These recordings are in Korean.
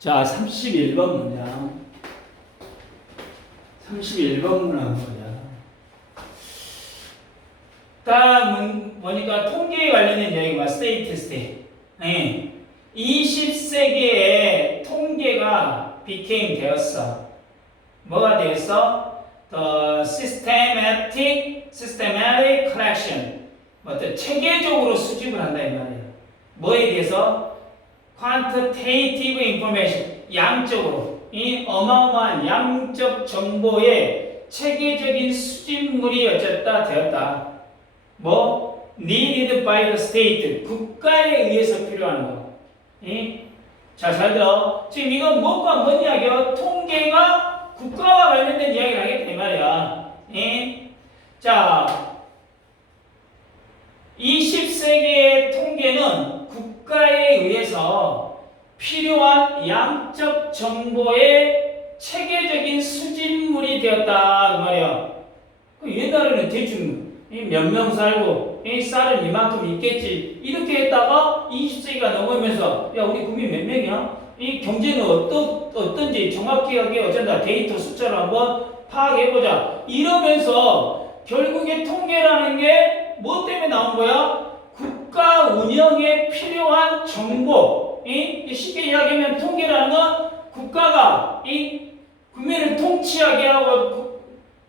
자, 31번 문장. 31번 문항 보자. 다음 보니까 통계에 관련된 이야기가 스테이티스틱. 20세기에 통계가 became 되었어. 뭐가 되었어? The systematic collection. 어떤 체계적으로 수집을 한다 이 말이야. 뭐에 대해서? quantitative information. 양적으로. 이 어마어마한 양적 정보의 체계적인 수집물이 어쨌다 되었다. 뭐? needed by the state. 국가에 의해서 필요한 거. 자, 잘 들어. 지금 이건 뭐가 뭔 이야기야? 통계가 국가와 관련된 이야기를 하겠다 이 말이야. 자, 20세기의 통계는 국가에 의해서 필요한 양적 정보의 체계적인 수집물이 되었다 그 말이야. 옛날에는 대충 몇 명 살고 쌀은 이만큼 있겠지 이렇게 했다가 20세기가 넘어오면서 야 우리 국민 몇 명이야? 이 경제는 어떤지 정확하게 어쩐다 데이터 숫자로 한번 파악해보자 이러면서 결국에 통계라는 게 뭐 때문에 나온 거야? 국가 운영에 필요한 정보. 쉽게 이야기하면 통계라는 건 국가가 국민을 통치하게 하고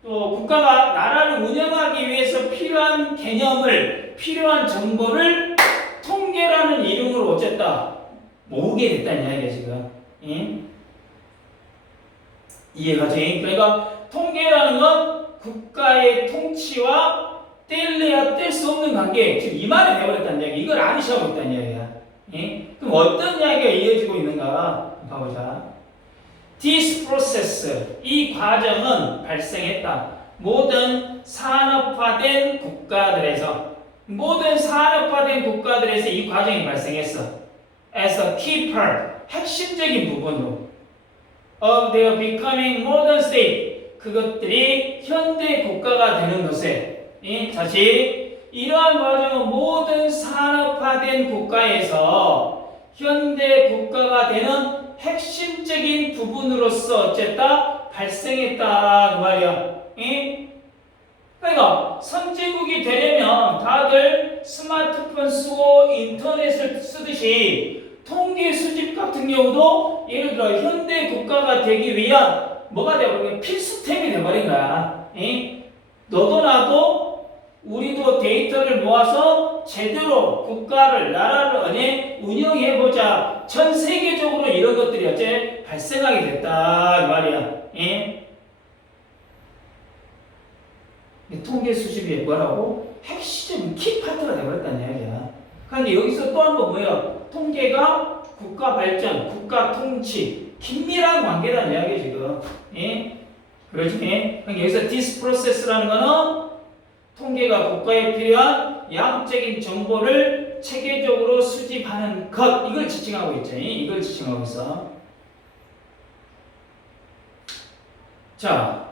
또 국가가 나라를 운영하기 위해서 필요한 개념을 필요한 정보를 통계라는 이름으로 어쨌다 모으게 됐다는 이야기야 지금. 이해가지? 그러니까 통계라는 건 국가의 통치와 뗄래야 뗄 수 없는 관계, 지금 이 말이 되어버렸다는 이야기, 이걸 암시하고 있다는 이야기야. 그럼 어떤 이야기가 이어지고 있는가? 봐보자. This process, 이 과정은 발생했다. 모든 산업화된 국가들에서 이 과정이 발생했어. As a key part, 핵심적인 부분으로 of their becoming modern state, 그것들이 현대 국가가 되는 것에 다시 이러한 과정은 모든 산업화된 국가에서 현대 국가가 되는 핵심적인 부분으로서 어쨌다 발생했다 그 말이야. 그러니까 선진국이 되려면 다들 스마트폰 쓰고 인터넷을 쓰듯이 통계 수집 같은 경우도 예를 들어 현대 국가가 되기 위한 뭐가 되어버린 필수템이 되어버린 거야. 너도 나도 우리도 데이터를 모아서 제대로 국가를 나라를 운영해보자. 전 세계적으로 이런 것들이 어째 발생하게 됐다 그 말이야. 통계 수집이 뭐라고? 핵심 키파트가 되어버렸다는 이야기야. 그런데 여기서 또 한 번 뭐야? 통계가 국가 발전, 국가 통치, 긴밀한 관계라는 이야기야 지금. 그렇지? 그러니까 여기서 this process라는 거는 통계가 국가에 필요한 양적인 정보를 체계적으로 수집하는 것, 이걸 지칭하고 있지. 이걸 지칭하고 있어. 자,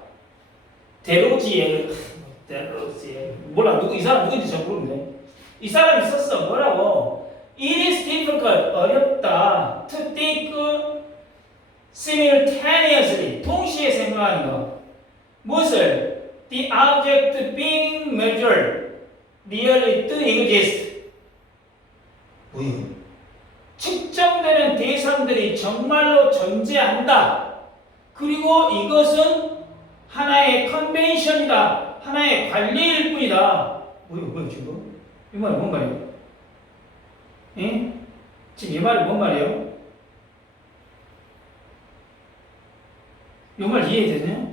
데로지에 몰라 이 사람 누군지 잘 모르는데 이 사람이 썼어. 뭐라고? It is difficult, 어렵다. To think simultaneously, 동시에 생각하는 거. 무엇을? The object being measured really do exist. 뭐예요? 측정되는 대상들이 정말로 존재한다. 그리고 이것은 하나의 컨벤션이다. 하나의 관리일 뿐이다. 뭐예요 지금? 이 말이 뭔 말이에요? 지금 이 말이 뭔 말이에요? 이 말 이해되냐?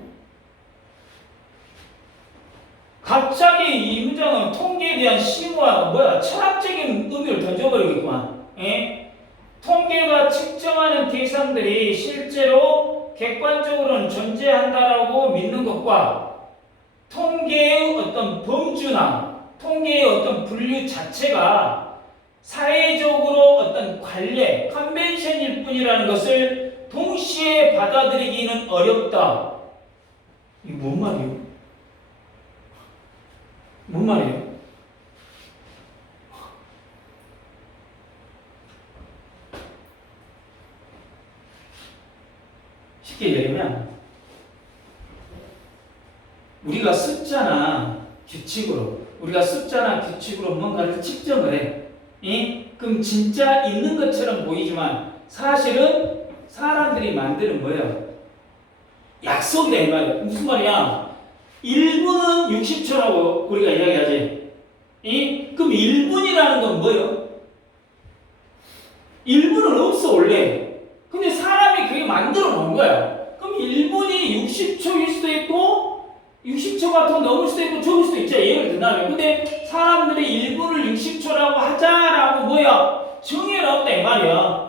갑자기 이 문장은 통계에 대한 심오한 철학적인 의미를 던져버리겠구만. 통계가 측정하는 대상들이 실제로 객관적으로는 존재한다라고 믿는 것과 통계의 어떤 범주나 통계의 어떤 분류 자체가 사회적으로 어떤 관례, 컨벤션일 뿐이라는 것을 동시에 받아들이기는 어렵다. 이게 뭔 말이에요? 뭔 말이에요? 쉽게 얘기하면 우리가 숫자나 규칙으로 뭔가를 측정을 해. 그럼 진짜 있는 것처럼 보이지만 사실은 사람들이 만드는 뭐예요? 약속이다 이 말이야. 무슨 말이야? 1분은 60초라고 우리가 이야기하지. 그럼 1분이라는 건 뭐예요? 1분은 없어 원래. 근데 사람이 그게 만들어 놓은 거야. 그럼 1분이 60초일 수도 있고 60초가 더 넘을 수도 있고 적을 수도 있죠. 예를 든다면. 근데 사람들이 1분을 60초라고 하자라고 뭐야? 정해놓았다 이 말이야.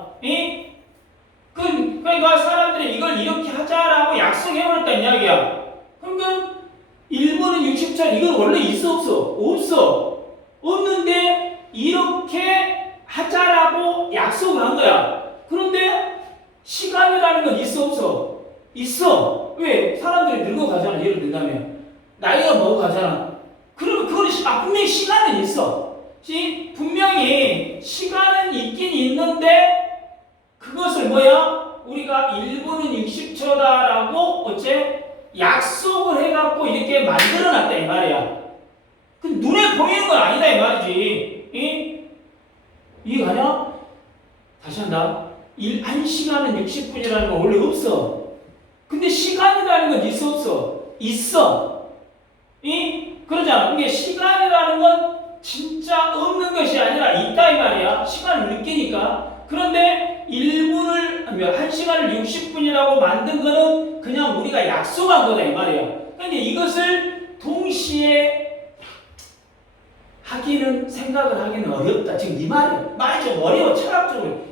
그러니까 사람들이 이걸 이렇게 하자라고 약속해버렸다는 이야기야. 그러니까 1분은 60초 이건 원래 있어 없어? 없어. 없는데 이렇게 하자라고 약속을 한 거야. 그런데 시간이라는 건 있어 없어? 있어. 왜? 사람들이 늙어가잖아. 예를 든다면 나이가 먹어가잖아. 그러면 그건 분명히 시간은 있어. 분명히 시간은 있긴 있는데 그것을 뭐야? 우리가 1분은 60초다라고 어째? 약속을 해갖고 이렇게 만들어놨다 이 말이야. 그 눈에 보이는 건 아니다 이 말이지. 이해가냐? 다시 한다. 1시간은 60분이라는 건 원래 없어. 근데 시간이라는 건 있어 없어? 있어. 그러잖아. 이게 시간이라는 건 진짜 없는 것이 아니라 있다 이 말이야. 시간을 느끼니까. 그런데 1시간을 60분이라고 만든 거는 그냥 우리가 약속한 거다 이 말이야. 근데 이것을 동시에 생각을 하기는 어렵다. 지금 이 말이야. 말이 좀 어려워. 철학적으로.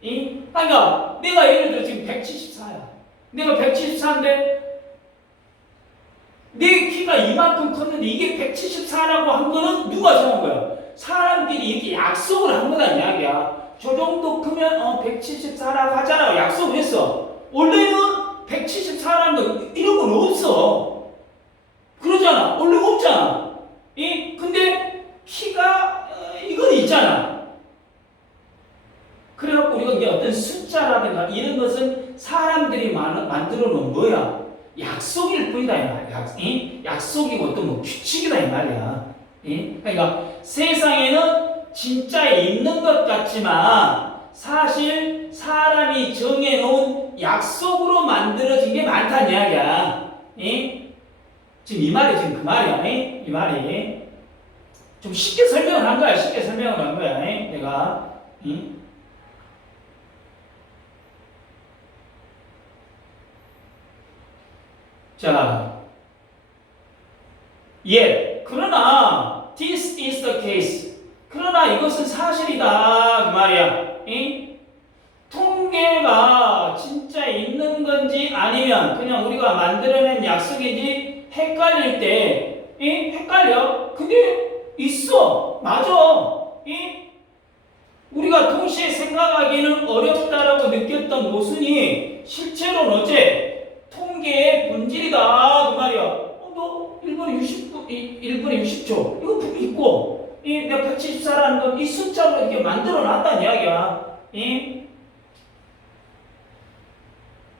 그러니까 내가 예를 들어 지금 174야. 내가 174인데 내 키가 이만큼 컸는데 이게 174라고 한 거는 누가 정한 거야? 사람들이 이렇게 약속을 한 거다 이야기야. 저 정도 크면 174라고 하자라고 약속을 했어. 원래는 174라는 거 이런 건 없어. 그러잖아. 원래 없잖아. 근데 키가 이건 있잖아. 그래갖고 우리가 이게 어떤 숫자라든가 이런 것은 사람들이 만들어 놓은 뭐야? 약속일 뿐이다 이 말이야. 약속이고 어떤 뭐 규칙이다 이 말이야. 그러니까 세상에는 진짜 있는 것 같지만 사실 사람이 정해놓은 약속으로 만들어진 게 많다는 이야기야. 지금 이 말이 지금 그 말이야. 이 말이 좀 쉽게 설명을 한 거야. 쉽게 설명을 한 거야. 내가. 자, 그러나 this is the case. 그러나 이것은 사실이다 그 말이야. 통계가 진짜 있는 건지 아니면 그냥 우리가 만들어낸 약속인지 헷갈릴 때 헷갈려. 근데 있어. 맞아. 우리가 동시에 생각하기는 어렵다라고 느꼈던 모순이 실제로는 어째 통계의 본질이다 그 말이야. 너 1분에 60초 이거 있고 내가 174라는 건 이 숫자로 이렇게 만들어 놨다는 이야기야.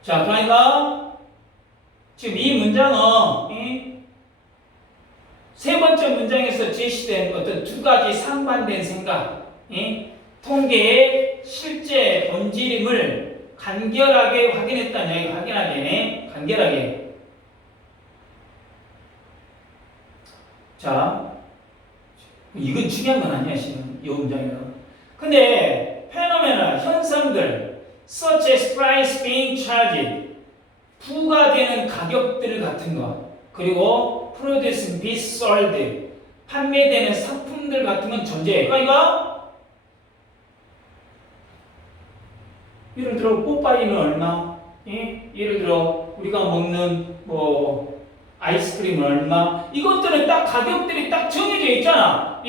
자, 그러니까 지금 이 문장은 세 번째 문장에서 제시된 어떤 두 가지 상반된 생각, 통계의 실제 본질임을 간결하게 확인했다는 이야기. 간결하게. 자, 이건 중요한 건 아니야, 지금 이 문장에는. 근데 페노메널 현상들, such as price being charged, 부과되는 가격들 같은 거, 그리고 producing be sold, 판매되는 상품들 같은 건 존재해. 그러니까 예를 들어 뽀빠이는 얼마? 예를 들어 우리가 먹는 뭐 아이스크림은 얼마? 이것들은 딱 가격들이 딱 정해져 있잖아.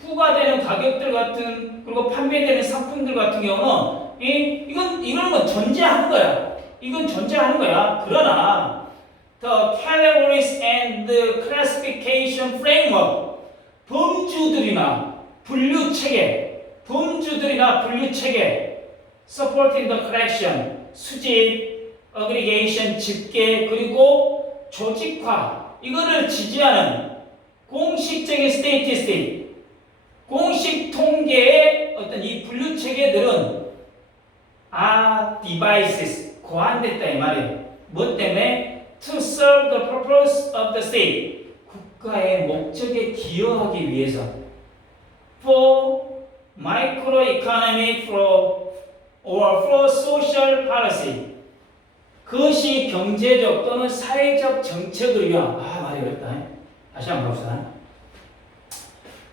부과되는 가격들 같은 그리고 판매되는 상품들 같은 경우는 이런 건 존재하는 거야. 이건 존재하는 거야. 그러나 the categories and the classification framework 범주들이나 분류 체계 supporting the collection 수집 어그리게이션, 집계, 그리고 조직화 이거를 지지하는 공식적인 스테이티스틱, 공식 통계의 어떤 이 분류 체계들은 devices, 고안됐다 이 말이에요. 뭐 때문에? To serve the purpose of the state, 국가의 목적에 기여하기 위해서. For microeconomic or for social policy, 그것이 경제적 또는 사회적 정책을 위한, 말이 어렵다. 다시 한번 봅시다.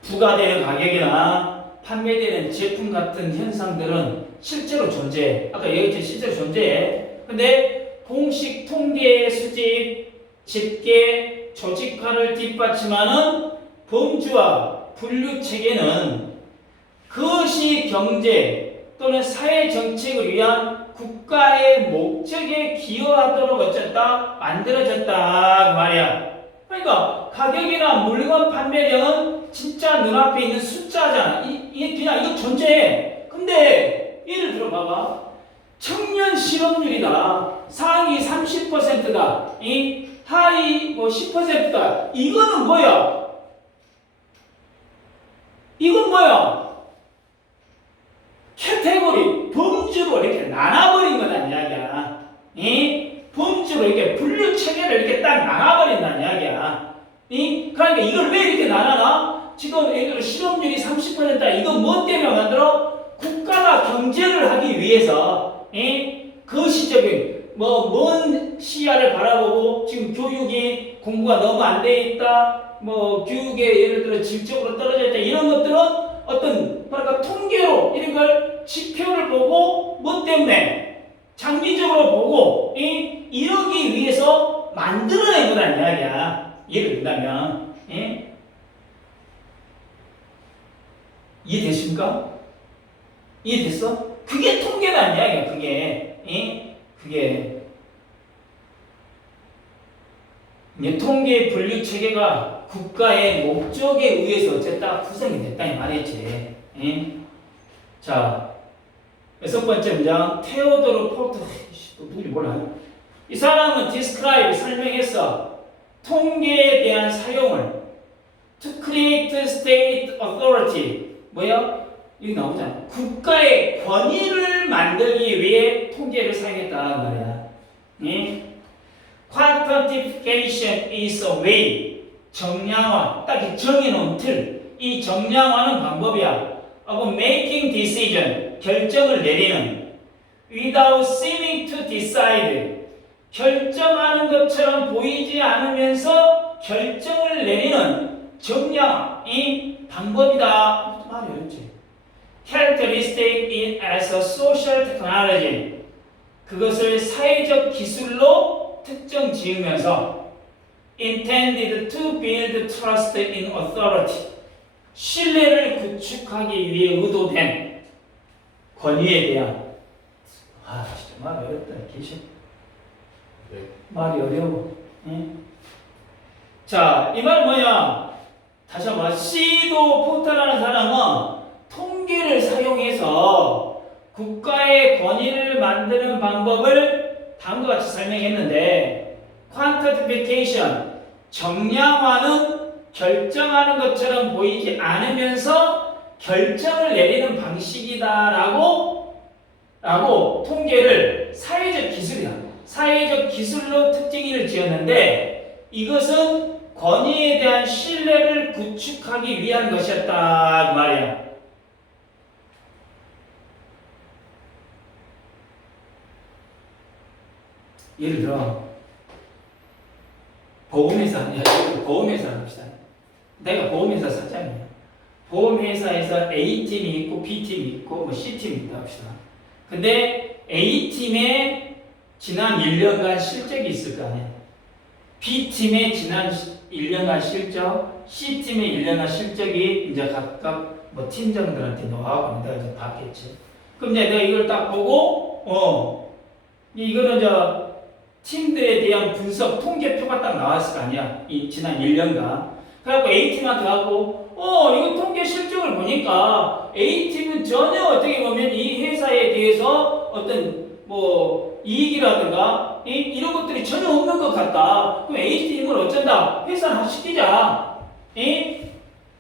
부과되는 가격이나 판매되는 제품 같은 현상들은 실제로 존재해. 아까 얘기했지, 실제로 존재해. 근데 공식 통계 수집, 집계, 조직화를 뒷받침하는 범주와 분류 체계는 그것이 경제 또는 사회 정책을 위한 국가의 목적에 기여하도록 어쨌다 만들어졌다 그 말이야. 그러니까 가격이나 물건 판매량은 진짜 눈앞에 있는 숫자잖아. 이게 그냥 이거 존재해. 근데 예를 들어 봐봐. 청년 실업률이다. 상위 30%다. 이 하위 10%다. 이거는 뭐야? 이건 뭐야? 캐테고리, 범주로 이렇게 나눠버린 거란 이야기야. 범주로 이렇게 분류 체계를 이렇게 딱 나눠버린다는 이야기야. 그러니까 이걸 왜 이렇게 나눠나? 지금 예를 들어 실업률이 30%다. 이건 뭐 때문에 만들어? 국가가 경제를 하기 위해서 거시적인 먼 시야를 바라보고 지금 교육이 공부가 너무 안 돼 있다. 교육에 예를 들어 질적으로 떨어져 있다. 이런 것들은 어떤 그러니까 통계로 이런 걸 지표를 보고 뭐 때문에 장기적으로 보고 이러기 위해서 만들어낸 거란 이야기야. 예를 든다면 이해됐습니까? 이해됐어? 그게 통계란 이야기야. 그게 이제 통계 분류 체계가 국가의 목적에 의해서 어쨌다 구성이 됐다 이 말이지. 자, 6번째 문장 테오도르 포르트. 누구지 몰라. 이 사람은 describe 설명했어. 통계에 대한 사용을 to create state authority. 뭐야? 여기 나오잖아. 국가의 권위를 만들기 위해 통계를 사용했다 말이야. Quantification is a way. 정량화, 딱 정해놓은 틀. 이 정량화는 방법이야. of making decision. 결정을 내리는. Without seeming to decide. 결정하는 것처럼 보이지 않으면서 결정을 내리는 정량화. 이 방법이다. 말이 어렵지. Characteristic it as a social technology. 그것을 사회적 기술로 특정 지으면서 intended to build trust in authority. 신뢰를 구축하기 위해 의도된 권위에 대한 진짜 말 어렵다. 계시? 네. 말이 어려워. 자, 이 말 뭐냐? 다시 한번 시도 포터라는 사람은 통계를 사용해서 국가의 권위를 만드는 방법을 다음과 같이 설명했는데 quantification, 정량화는 결정하는 것처럼 보이지 않으면서 결정을 내리는 방식이다라고 통계를 사회적 기술이다. 사회적 기술로 특징을 지었는데 이것은 권위에 대한 신뢰를 구축하기 위한 것이었다 그 말이야. 예를 들어 보험회사 합시다. 내가 보험회사 사장이야. 보험회사에서 A팀이 있고 B팀이 있고 C팀이 있다 합시다. 근데 A팀에 지난 1년간 실적이 있을 거 아니야. B팀의 지난 1년간 실적, C팀의 1년간 실적이 이제 각각 팀장들한테 나와고 내가 이제 봤겠지. 그럼 이제 내가 이걸 딱 보고 이거는 팀들에 대한 분석, 통계표가 딱 나왔을 거 아니야. 이 지난 1년간. 그래갖고 A팀한테 하고, 이거 통계 실적을 보니까 A팀은 전혀 어떻게 보면 이 회사에 대해서 어떤 뭐 이익이라든가 이런 것들이 전혀 없는 것 같다. 그럼 ATM을 어쩐다? 회산시키자.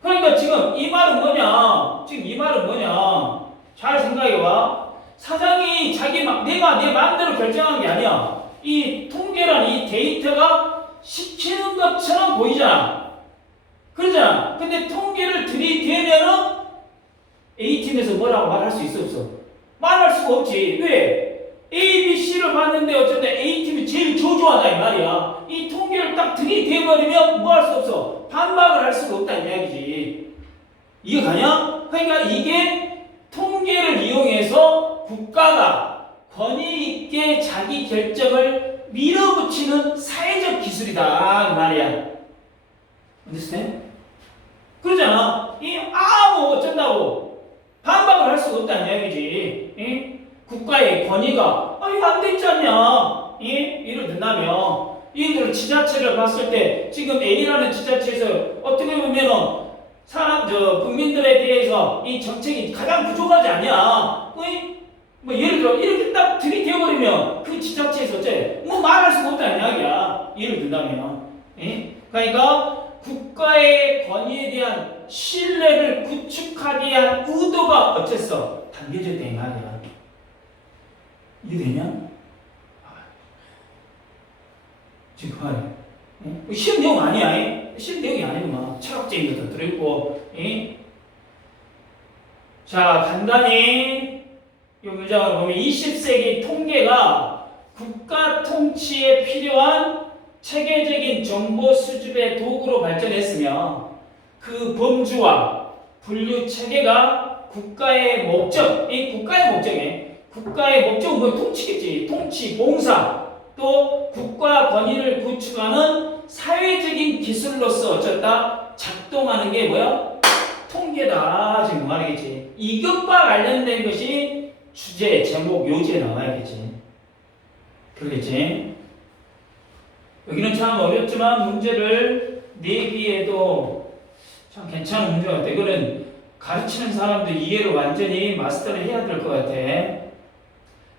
그러니까 지금 이 말은 뭐냐? 지금 이 말은 뭐냐? 잘 생각해봐. 사장이 내가 내 마음대로 결정한 게 아니야. 이 통계란 이 데이터가 시키는 것처럼 보이잖아. 그러잖아. 근데 통계를 들이대면은 A팀에서 뭐라고 말할 수 있어 없어? 말할 수가 없지. 왜? A, B, C를 봤는데 어쨌든 A팀이 제일 저조하다 이 말이야. 이 통계를 딱 들이대버리면 뭐 할 수 없어? 반박을 할 수가 없다 이 이야기지. 이해 가냐? 그러니까 이게 통계를 이용해서 국가가 권위 있게 자기 결정을 밀어붙이는 사회적 기술이다 이 말이야. understand? 그러잖아. 어쩐다고 반박을 할 수가 없다는 이야기지. 국가의 권위가 이거 안 돼 있지 않냐? 예를 든다면 얘들은 지자체를 봤을 때 지금 A라는 지자체에서 어떻게 보면은 국민들에 대해서 이 정책이 가장 부족하지 않냐? 뭐 예를 들어 이렇게 딱 들이대버리면 그 지자체에서 뭐 말할 수가 없다는 이야기야. 예를 든다면. 그러니까 국가의 권위에 대한 신뢰를 구축하기 위한 의도가 어쨌어? 담겨졌다 이 말이야. 이해되냐? 지금 말해. 시험 내용 아니야. 시험 내용이 아니구만. 철학적인 것도 들어있고. 자, 간단히 이 문장을 보면 20세기 통계가 국가 통치에 필요한 체계적인 정보 수집의 도구로 발전했으며 그 범주와 분류 체계가 국가의 목적, 이 국가의 목적에 국가의 목적은 뭐 통치겠지. 통치, 봉사, 또 국가 권위를 구축하는 사회적인 기술로서 어쩌다 작동하는 게 뭐야? 통계다. 지금 말이겠지. 이것과 관련된 것이 주제, 제목, 요지에 나와야겠지. 그러겠지. 여기는 참 어렵지만 문제를 내기에도 참 괜찮은 문제 같아. 이거는 가르치는 사람도 이해를 완전히 마스터를 해야 될 것 같아.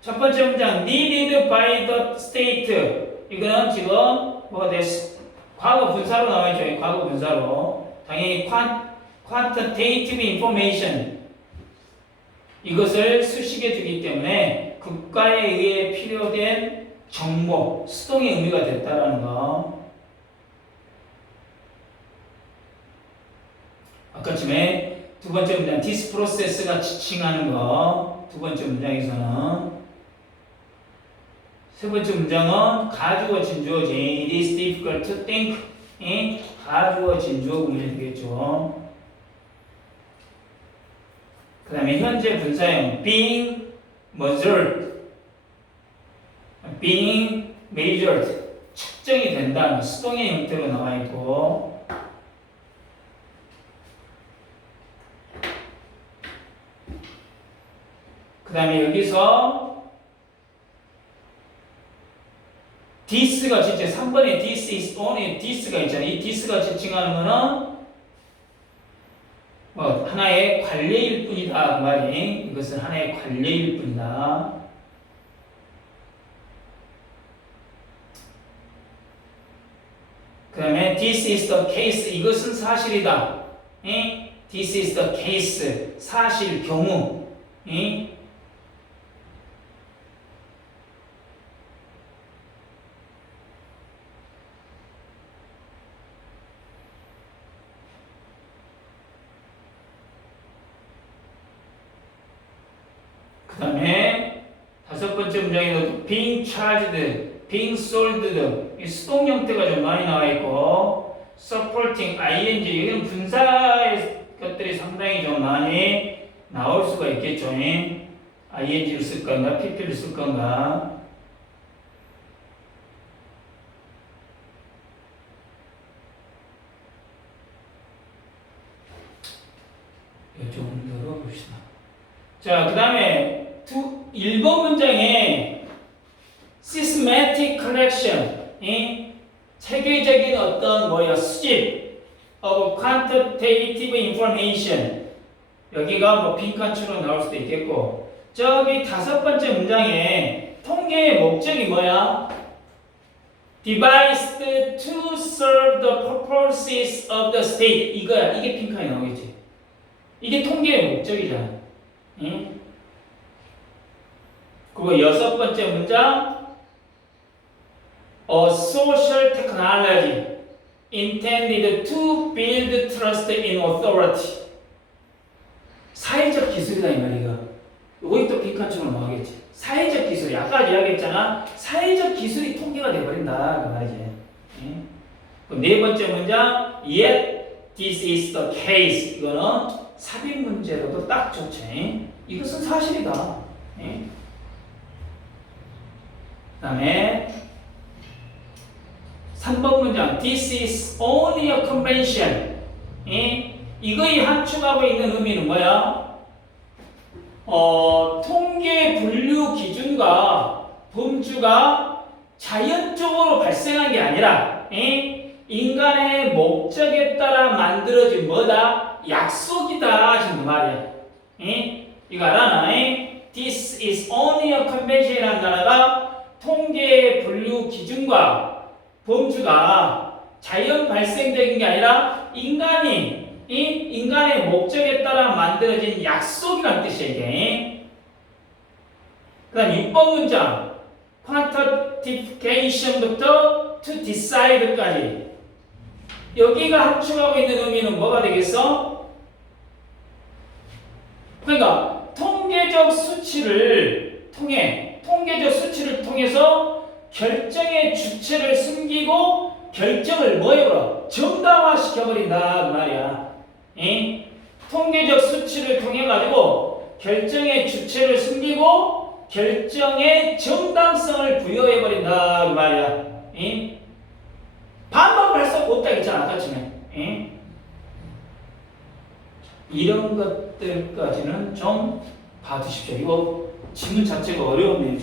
첫 번째 문장, needed by the state. 이거는 지금 뭐가 됐어? 과거 분사로 나와있죠. 과거 분사로. 당연히 quantitative information. 이것을 수식해 주기 때문에 국가에 의해 필요된 정보, 수동의 의미가 됐다라는 거. 아까쯤에 두 번째 문장, this process가 지칭하는 거. 두 번째 문장에서는. 세 번째 문장은 가주어진 주어지. It is difficult to think. 가주어진 주어 구문이 되겠죠. 그 다음에 현재 분사형 being measured. being measured. 측정이 된다는 수동의 형태로 나와 있고. 그 다음에 여기서 this가 진짜 3번에 this is only this가 있잖아요. 이 this가 지칭하는 거는 뭐 하나의 관례일 뿐이다 그 말이. 이것은 하나의 관례일 뿐이다. 그 다음에 this is the case. 이것은 사실이다. this is the case. 사실, 경우. 그 다음에 다섯 번째 문장에도 being charged, being sold 등 이 수동 형태가 좀 많이 나와 있고 supporting, ing 여기는 분사의 것들이 상당히 좀 많이 나올 수가 있겠죠. ing를 쓸 건가 pp를 쓸 건가. 이거 좀 열어봅시다. 자, 그 다음에 1번 문장에 systematic collection, 체계적인 어떤 수집 of quantitative information. 여기가 빈칸추로 나올 수도 있겠고, 저기 다섯 번째 문장에 통계의 목적이 뭐야? Devised to serve the purposes of the state. 이거야. 이게 핑크에 나오겠지. 이게 통계의 목적이잖아. 응? 그리고 여섯 번째 문장. A social technology intended to build trust in authority. 사회적 기술이다 이 말이야. 이거 또 빈칸처럼 나오겠지. 사회적 기술이 아까 이야기했잖아. 사회적 기술이 통계가 돼버린다 그 말이지. 예? 그럼 네 번째 문장. Yet this is the case. 이거는 삽입 문제로도 딱 좋지. 이것은 사실이다. 예? 그다음에 3번 문장. This is only a convention. 예? 이거에 함축하고 있는 의미는 뭐야? 통계 분류 기준과 범주가 자연적으로 발생한 게 아니라 인간의 목적에 따라 만들어진 뭐다? 약속이다 지금 그 말이야. 이거 알아나? This is only a convention이라는 단어가 통계 분류 기준과 범주가 자연 발생적인 게 아니라 인간의 목적에 따라 만들어진 약속이라는 뜻이야 이게. 그 다음 6번 문장. quantification부터 to decide까지. 여기가 함축하고 있는 의미는 뭐가 되겠어? 그러니까 통계적 수치를 통해서 결정의 주체를 숨기고 결정을 뭐예요? 정당화시켜버린다 그 말이야. 통계적 수치를 통해 가지고 결정의 주체를 숨기고 결정의 정당성을 부여해 버린다 그 말이야. 반박을 할 수 없다 했잖아 아까쯤에. 이런 것들까지는 좀 봐두십시오. 이거 지문 자체가 어려운 내용이